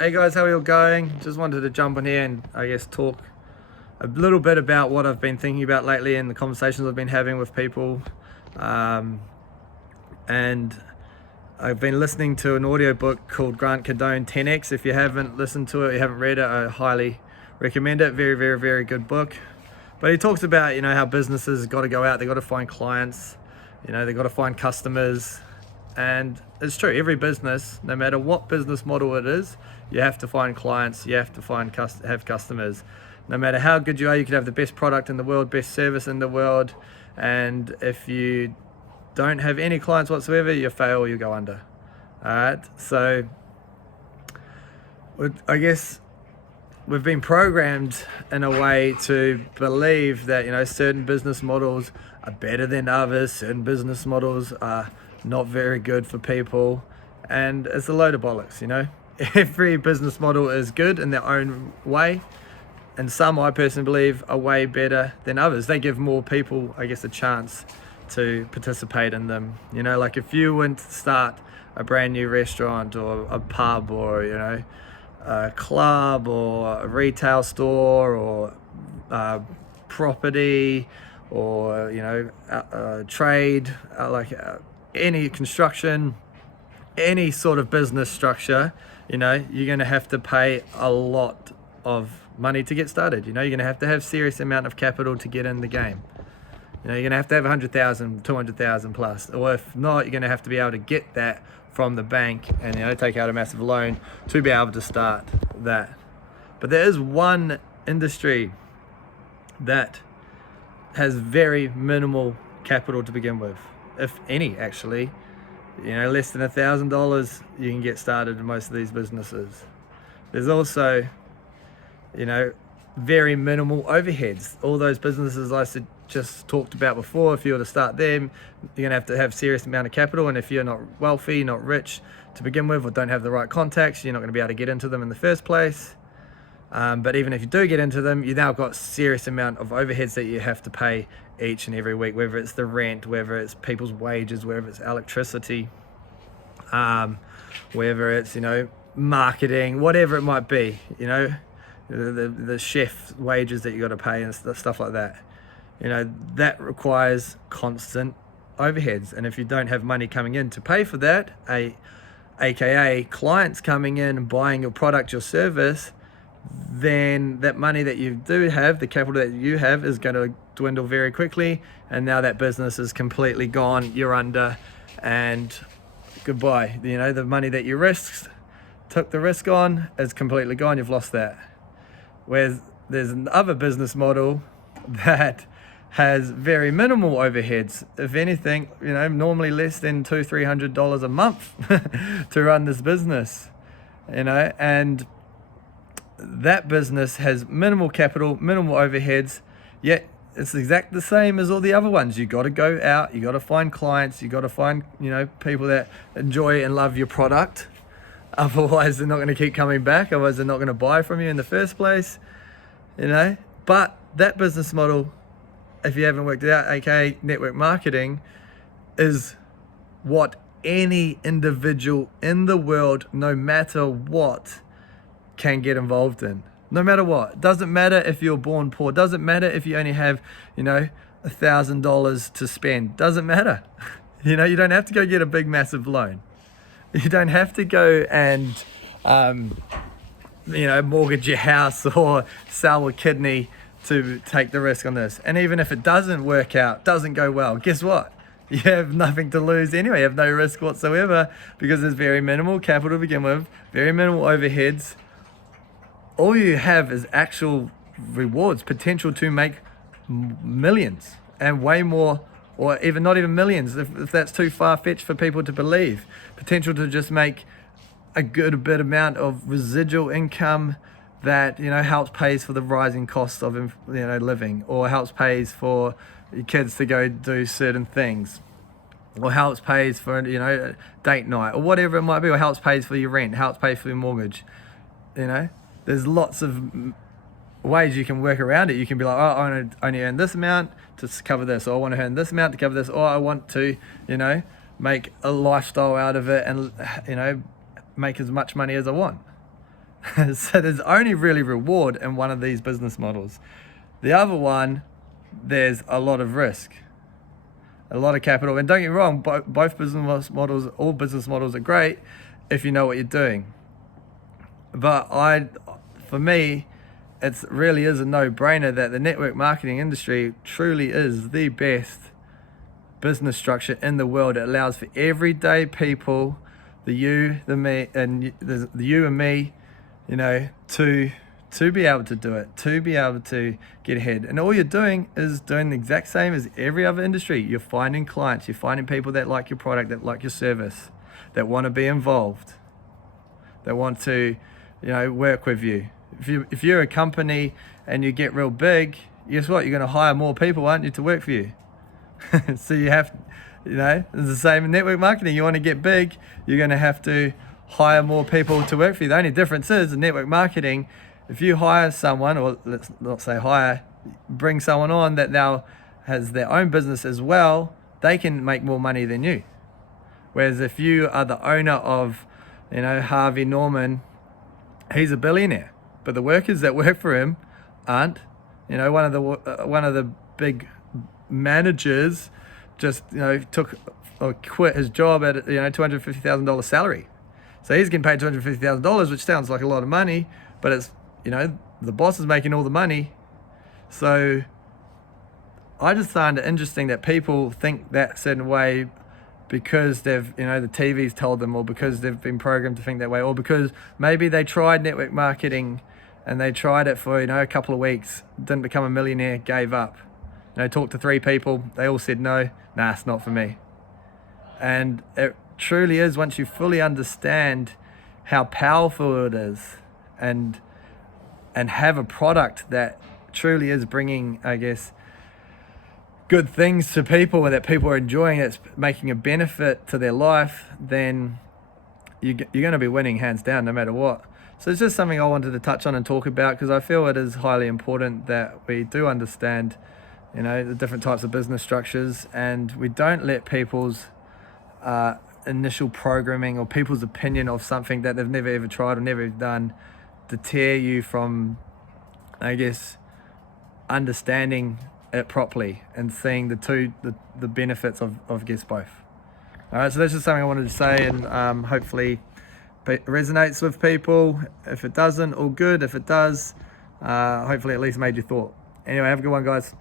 Hey guys, how are you all going? Just wanted to jump on here and I guess talk a little bit about what I've been thinking about lately and the conversations I've been having with people. Um, and I've been listening to an audiobook called Grant Cardone 10X. If you haven't listened to it, you haven't read it, I highly recommend it. Very, very, very good book. But he talks about, how businesses got to go out, they got to find clients, they got to find customers. And it's true, every business, no matter what business model it is, you have to find clients, you have to have customers. No matter how good you are, you could have the best product in the world, best service in the world, and if you don't have any clients whatsoever, you fail, you go under. All right, so I guess we've been programmed in a way to believe that certain business models are better than others, certain business models are not very good for people, and it's a load of bollocks. Every business model is good in their own way, and some, I personally believe, are way better than others. They give more people, I guess, a chance to participate in them. Like if you went to start a brand new restaurant or a pub or a club or a retail store or property or trade, any construction, any sort of business structure, you're going to have to pay a lot of money to get started. You're going to have serious amount of capital to get in the game. You're going to have 100,000, 200,000 plus, or if not, you're going to have to be able to get that from the bank and take out a massive loan to be able to start that. But there is one industry that has very minimal capital to begin with, if any, actually. Less than $1,000 you can get started in most of these businesses. There's also very minimal overheads. All those businesses I just talked about before, if you were to start them, you're going to have serious amount of capital, and if you're not wealthy, not rich to begin with, or don't have the right contacts, you're not going to be able to get into them in the first place. But even if you do get into them, you've now got serious amount of overheads that you have to pay each and every week, whether it's the rent, whether it's people's wages, whether it's electricity, whether it's marketing, whatever it might be, the chef wages that you got to pay and stuff like that. That requires constant overheads, and if you don't have money coming in to pay for that, aka clients coming in and buying your product, your service, then that money that you do have, the capital that you have, is going to dwindle very quickly, and now that business is completely gone. You're under, and goodbye. The money that you took the risk on is completely gone. You've lost that. Whereas there's another business model that has very minimal overheads. If anything, normally less than $200-300 a month to run this business, and that business has minimal capital, minimal overheads, yet it's exactly the same as all the other ones. You got to go out, you got to find clients, you got to find people that enjoy and love your product. Otherwise they're not going to keep coming back, otherwise they're not going to buy from you in the first place. But that business model, if you haven't worked it out, aka network marketing, is what any individual in the world, no matter what, can get involved in. No matter what. Doesn't matter if you're born poor. Doesn't matter if you only have, $1,000 to spend. Doesn't matter. You don't have to go get a big, massive loan. You don't have to go and, mortgage your house or sell a kidney to take the risk on this. And even if it doesn't work out, doesn't go well, guess what? You have nothing to lose anyway. You have no risk whatsoever because there's very minimal capital to begin with, very minimal overheads. All you have is actual rewards, potential to make millions and way more, or even not even millions, if that's too far-fetched for people to believe. Potential to just make a good bit amount of residual income that helps pays for the rising cost of living, or helps pays for your kids to go do certain things, or helps pays for date night, or whatever it might be, or helps pays for your rent, helps pay for your mortgage. There's lots of ways you can work around it. You can be like, oh, I want to only earn this amount to cover this, or I want to earn this amount to cover this, or I want to make a lifestyle out of it and make as much money as I want. So there's only really reward in one of these business models. The other one, there's a lot of risk, a lot of capital. And don't get me wrong, both business models, all business models are great if you know what you're doing. But for me, it really is a no-brainer that the network marketing industry truly is the best business structure in the world. It allows for everyday people, the you, the me, and the you and me, to be able to do it, to be able to get ahead. And all you're doing is doing the exact same as every other industry. You're finding clients, you're finding people that like your product, that like your service, that want to be involved, that want to, work with you. If you're a company and you get real big, guess what? You're going to hire more people, aren't you, to work for you? So you have, it's the same in network marketing. You want to get big, you're going to have to hire more people to work for you. The only difference is in network marketing, if you hire someone, or let's not say hire, bring someone on that now has their own business as well, they can make more money than you. Whereas if you are the owner of, Harvey Norman, he's a billionaire, but the workers that work for him aren't. One of the big managers just took or quit his job at $250,000 salary, so he's getting paid $250,000, which sounds like a lot of money, but it's the boss is making all the money. So I just find it interesting that people think that certain way because they've the TV's told them, or because they've been programmed to think that way, or because maybe they tried network marketing and they tried it for a couple of weeks, didn't become a millionaire, gave up. Talked to 3 people, they all said no, it's not for me. And it truly is, once you fully understand how powerful it is, and have a product that truly is bringing, I guess, good things to people, and that people are enjoying, it's making a benefit to their life, then you're going to be winning hands down no matter what. So it's just something I wanted to touch on and talk about, because I feel it is highly important that we do understand the different types of business structures, and we don't let people's initial programming or people's opinion of something that they've never ever tried or never done deter you from, I guess, understanding it properly and seeing the benefits of I guess both. All right, so that's just something I wanted to say, and hopefully it resonates with people. If it doesn't, all good. If it does, hopefully at least made you thought. Anyway, have a good one, guys.